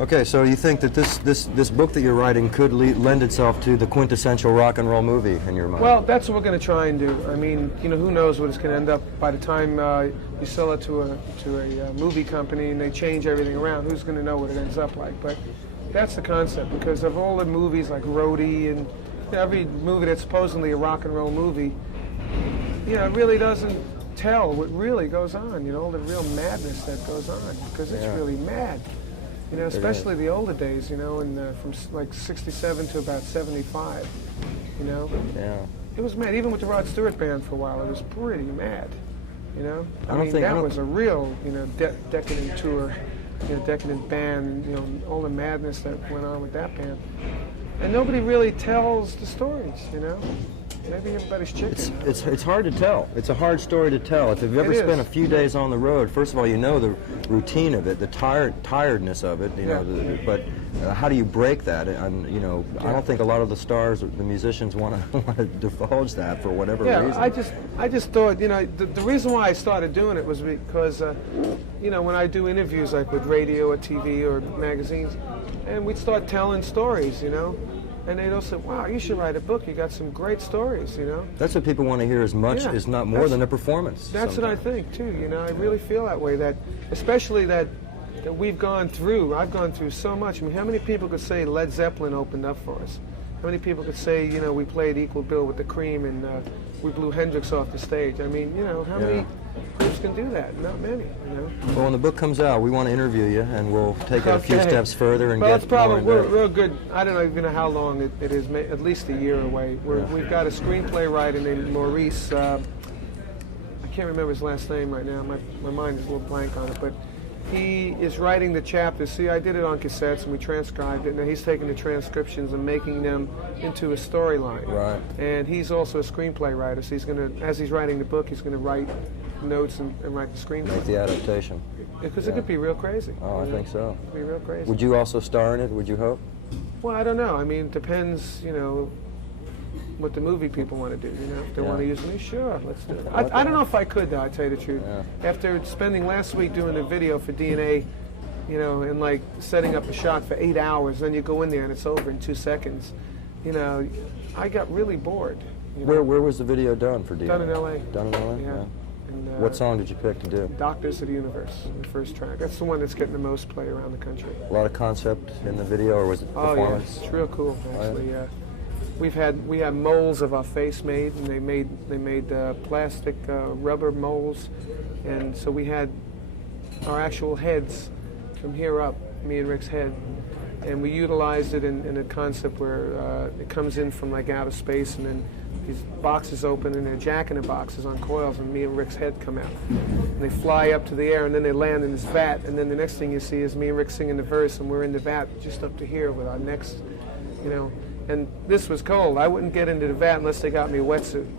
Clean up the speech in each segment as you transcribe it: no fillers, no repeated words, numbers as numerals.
Okay, so you think that this book that you're writing could lend itself to the quintessential rock and roll movie in your mind? Well, that's what we're going to try and do. I mean, you know, who knows what it's going to end up by the time you sell it to a movie company and they change everything around. Who's going to know what it ends up like? But that's the concept, because of all the movies like Roadie and you know, every movie that's supposedly a rock and roll movie, you know, it really doesn't tell what really goes on. You know, the real madness that goes on, because it's really mad. You know, especially the older days, you know, and from like 67 to about 75, you know. Yeah. It was mad. Even with the Rod Stewart Band for a while, it was pretty mad, you know. I mean, that was a real, you know, decadent tour, you know, decadent band, you know, all the madness that went on with that band. And nobody really tells the stories, you know. Maybe everybody's chicken. It's hard to tell. It's a hard story to tell. If you've ever spent a few days on the road, first of all, you know the routine of it, the tiredness of it, you know. But how do you break that? And you know, I don't think a lot of the stars, the musicians, want to divulge that for whatever reason. I just thought, you know, the reason why I started doing it was because, you know, when I do interviews like with radio or TV or magazines, and we'd start telling stories, you know. And they'd all say, wow, you should write a book. You got some great stories, you know. That's what people want to hear as much, is not more than a performance. That's what I think, too, you know. I really feel that way, that especially that we've gone through, I've gone through so much. I mean, how many people could say Led Zeppelin opened up for us? How many people could say, you know, we played Equal Bill with the Cream and we blew Hendrix off the stage? I mean, you know, how many groups can do that? Not many, you know. Well, when the book comes out, we want to interview you, and we'll take it a few steps further and get it's probably more real good. I don't even know how long it is, at least a year away. We've got a screenplay writer named Maurice. I can't remember his last name right now. My mind is a little blank on it, but he is writing the chapters. See, I did it on cassettes, and we transcribed it, and he's taking the transcriptions and making them into a storyline. Right. And he's also a screenplay writer, so he's going to, as he's writing the book, he's going to write notes and write the screenplay. Make the adaptation. Because it could be real crazy. Oh, I think so. It could be real crazy. Would you also star in it, would you hope? Well, I don't know. I mean, it depends, you know, what the movie people want to do, you know. If they want to use me, sure, let's do it. I don't know if I could, though, I tell you the truth. Yeah. After spending last week doing a video for DNA, you know, and like setting up a shot for 8 hours, then you go in there and it's over in 2 seconds, you know, I got really bored. You know? Where was the video done for DNA? Done in L.A. Done in L.A.? Yeah. And, what song did you pick to do? Doctors of the Universe, the first track. That's the one that's getting the most play around the country. A lot of concept in the video, or was it performance? Oh yeah, it's real cool actually. We had molds of our face made, and they made plastic rubber molds, and so we had our actual heads from here up, me and Rick's head, and we utilized it in a concept where it comes in from like outer space, and then these boxes open and they're jack-in-the boxes on coils, and me and Rick's head come out. And they fly up to the air, and then they land in this vat, and then the next thing you see is me and Rick singing the verse, and we're in the vat just up to here with our necks, you know. And this was cold. I wouldn't get into the vat unless they got me a wetsuit.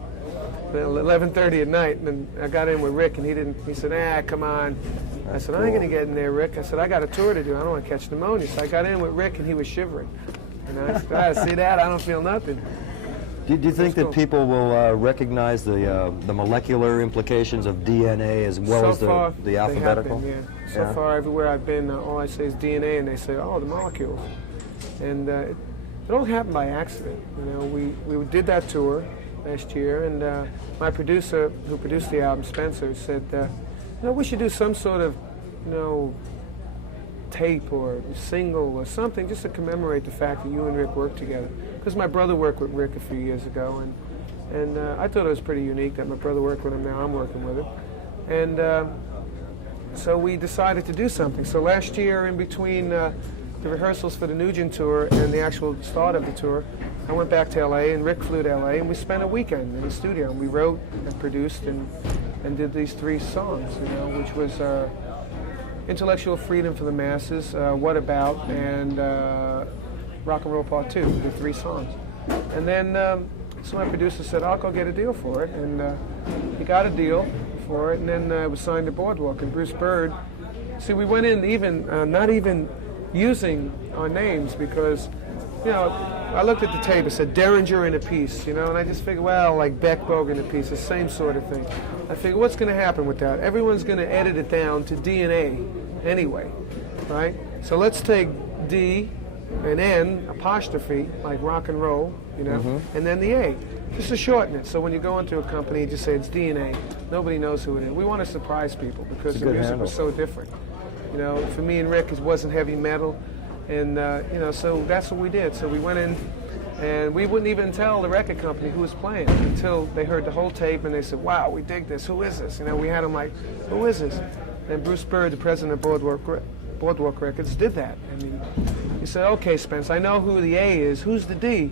11:30 at night, and I got in with Rick, and he said, come on. I said, I ain't going to get in there, Rick. I said, I got a tour to do. I don't want to catch pneumonia. So I got in with Rick, and he was shivering. And I said, see that? I don't feel nothing. Do you think that people will recognize the molecular implications of DNA as well as the alphabetical? They have been, yeah. So far, everywhere I've been, all I say is DNA, and they say, oh, the molecules. And it don't happen by accident. You know, we did that tour last year, and my producer, who produced the album, Spencer, said, you know, we should do some sort of, you know, tape or single or something just to commemorate the fact that you and Rick worked together. Because my brother worked with Rick a few years ago, and I thought it was pretty unique that my brother worked with him. Now I'm working with him, and so we decided to do something. So last year, in between the rehearsals for the Nugent tour and the actual start of the tour, I went back to LA, and Rick flew to LA, and we spent a weekend in the studio, and we wrote and produced and did these 3 songs, you know, which was Intellectual Freedom for the Masses, What About, and Rock and Roll Part 2, the 3 songs. And then, so my producer said, I'll go get a deal for it, and he got a deal for it, and then it was signed to Boardwalk, and Bruce Byrd. See, we went in even, not even using our names, because, you know, I looked at the tape, it said Derringer and Appice, you know, and I just figured, well, like Beck, Bogan, Appice, the same sort of thing. I figured, what's going to happen with that? Everyone's going to edit it down to DNA anyway, right? So let's take D, an N, apostrophe, like rock and roll, you know, and then the A. Just to shorten it. So when you go into a company, you just say it's DNA. Nobody knows who it is. We want to surprise people because the music was so different. You know, for me and Rick, it wasn't heavy metal. And, you know, so that's what we did. So we went in, and we wouldn't even tell the record company who was playing until they heard the whole tape, and they said, wow, we dig this. Who is this? You know, we had them like, who is this? And Bruce Bird, the president of Boardwalk Records, did that. I mean, he said, okay, Spence, I know who the A is. Who's the D?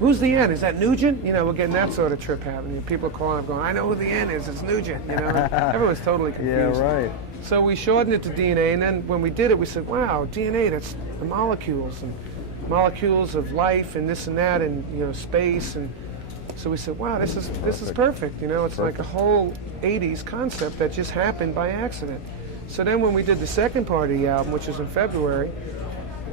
Who's the N? Is that Nugent? You know, we're getting that sort of trip happening. People are calling up going, I know who the N is. It's Nugent. You know, everyone's totally confused. Yeah, right. So we shortened it to DNA, and then when we did it, we said, wow, DNA, that's the molecules, and molecules of life, and this and that, and, you know, space. And so we said, wow, this is perfect. You know, it's like a whole 80s concept that just happened by accident. So then when we did the second part of the album, which was in February,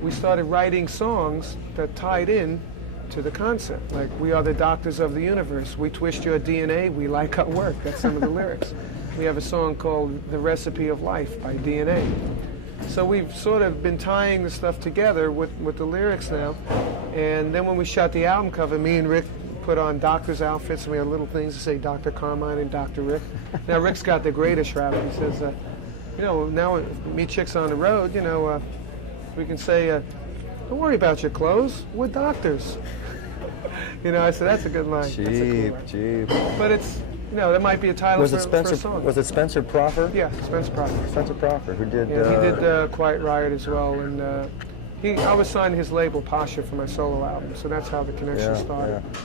we started writing songs that tied in to the concept. Like, we are the doctors of the universe. We twist your DNA. We like our work. That's some of the lyrics. We have a song called The Recipe of Life by DNA. So we've sort of been tying the stuff together with the lyrics now. And then when we shot the album cover, me and Rick put on doctor's outfits, and we had little things to say Dr. Carmine and Dr. Rick. Now Rick's got the greatest rap. He says, you know, now when me chicks on the road, you know, we can say, don't worry about your clothes, we're doctors. You know, I said, that's a good line. Cheap. But it's, you know, that might be a title for a song. Was it Spencer Proffer? Yeah, Spencer Proffer. Spencer Proffer, who did... Yeah, he did Quiet Riot as well, and I was signed to his label, Pasha, for my solo album, so that's how the connection started. Yeah.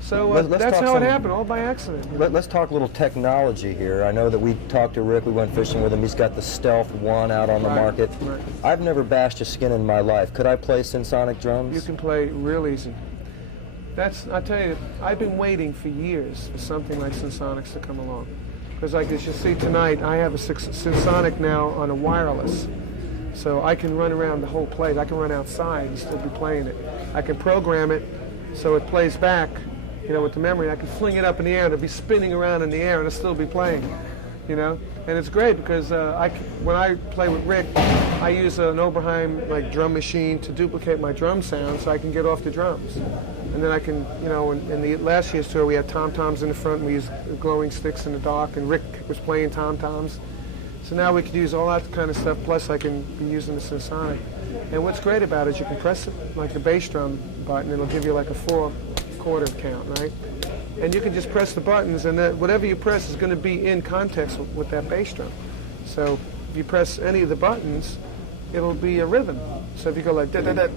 So that's how it happened, all by accident. You know? Let's talk a little technology here. I know that we talked to Rick, we went fishing with him. He's got the Stealth 1 out on the market. Right. I've never bashed a skin in my life. Could I play Synsonic drums? You can play real easy. I tell you, I've been waiting for years for something like Synsonics to come along. Because like as you see tonight, I have a Synsonic now on a wireless. So I can run around the whole place. I can run outside and still be playing it. I can program it so it plays back, you know, with the memory. I can fling it up in the air and it'll be spinning around in the air and it'll still be playing, you know. And it's great because when I play with Rick, I use an Oberheim like drum machine to duplicate my drum sound so I can get off the drums. And then I can, you know, in the last year's tour we had tom-toms in the front and we used glowing sticks in the dark, and Rick was playing tom-toms. So now we could use all that kind of stuff, plus I can be using the Synsonic. And what's great about it is you can press it like the bass drum button, it'll give you like a 4/4 count, right? And you can just press the buttons, and whatever you press is going to be in context with that bass drum. So if you press any of the buttons, it'll be a rhythm. So if you go like da-da-da,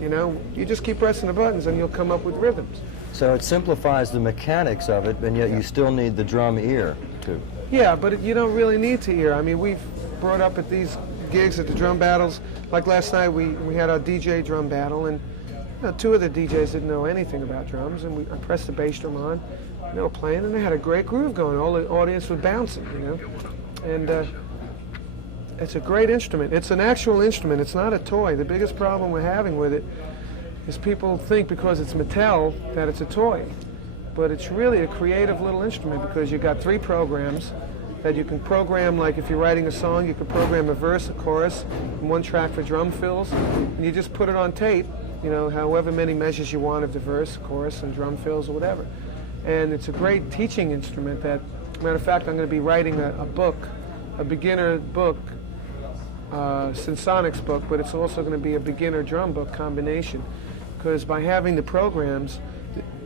you know, you just keep pressing the buttons and you'll come up with rhythms. So it simplifies the mechanics of it, and yet you still need the drum ear too. Yeah, but you don't really need to ear. I mean, we've brought up at these gigs at the drum battles. Like last night, we had our DJ drum battle, and you know, 2 of the DJs didn't know anything about drums, and I pressed the bass drum on, and they were playing, and they had a great groove going. All the audience was bouncing, you know, and it's a great instrument. It's an actual instrument. It's not a toy. The biggest problem we're having with it is people think because it's Mattel that it's a toy. But it's really a creative little instrument because you've got 3 programs that you can program. Like if you're writing a song, you can program a verse, a chorus, and 1 track for drum fills. And you just put it on tape, you know, however many measures you want of the verse, chorus, and drum fills or whatever. And it's a great teaching instrument that, matter of fact, I'm going to be writing a book, a beginner book, Synsonics book, but it's also going to be a beginner drum book combination, because by having the programs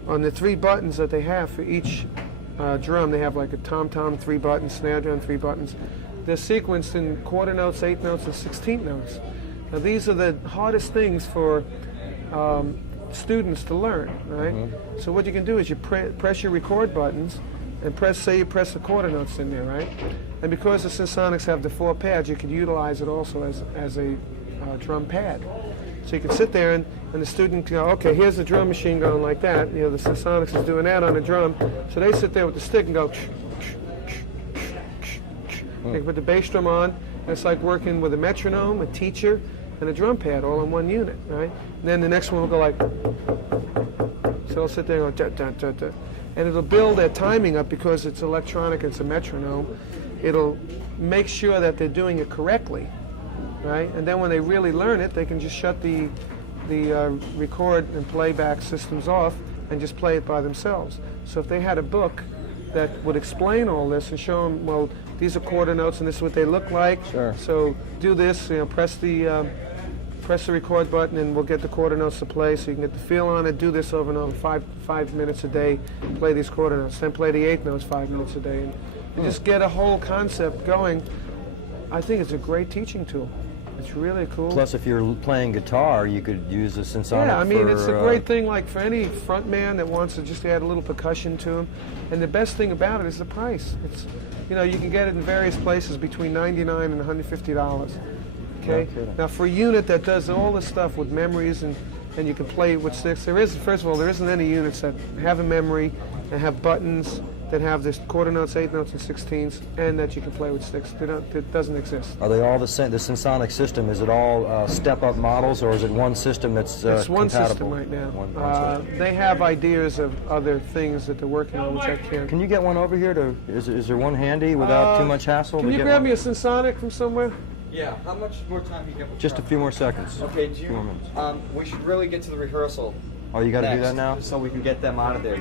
on the 3 buttons that they have for each drum, they have like a tom-tom 3 buttons, snare drum 3 buttons. They're sequenced in quarter notes, 8 notes, and 16th notes. Now these are the hardest things for students to learn, right? Mm-hmm. So what you can do is you press your record buttons and say you press the quarter notes in there, right? And because the Synsonics have the 4 pads, you can utilize it also as a drum pad. So you can sit there and the student can go, okay, here's the drum machine going like that. You know, the Synsonics is doing that on the drum. So they sit there with the stick and go, they can put the bass drum on, and it's like working with a metronome, a teacher, and a drum pad all in 1 unit, right? And then the next one will go like, so they'll sit there and go, da, da, da, da. and it'll build their timing up because it's electronic, it's a metronome. It'll make sure that they're doing it correctly, right? And then when they really learn it, they can just shut the record and playback systems off and just play it by themselves. So if they had a book that would explain all this and show them, well, these are quarter notes and this is what they look like. Sure. So do this, press the record button and we'll get the quarter notes to play so you can get the feel on it. Do this over and over, five minutes a day, play these quarter notes. Then play the eighth notes 5 minutes a day. And just get a whole concept going. I think it's a great teaching tool. It's really cool. Plus, if you're playing guitar, you could use a Sensonic. Yeah, I mean, it's a great thing, like for any front man that wants to just add a little percussion to him. And the best thing about it is the price. It's, you can get it in various places between $99 and $150. Okay. Now, for a unit that does all this stuff with memories and you can play it with sticks, first of all, there isn't any units that have a memory and have buttons that have this quarter notes, eighth notes, and 16ths, and that you can play with sticks. It doesn't exist. Are they all the same? The Sensonic system, is it all step-up models, or is it one system that's it's one compatible? system right now. One system. They have ideas of other things that they're working on, which I can't. Can you get one over here? Is there one handy without too much hassle? Can you grab me a Sensonic from somewhere? Yeah. How much more time do you get? Just a few more seconds. Okay. Do you? We should really get to the rehearsal. Oh, you got to do that now? So we can get them out of there.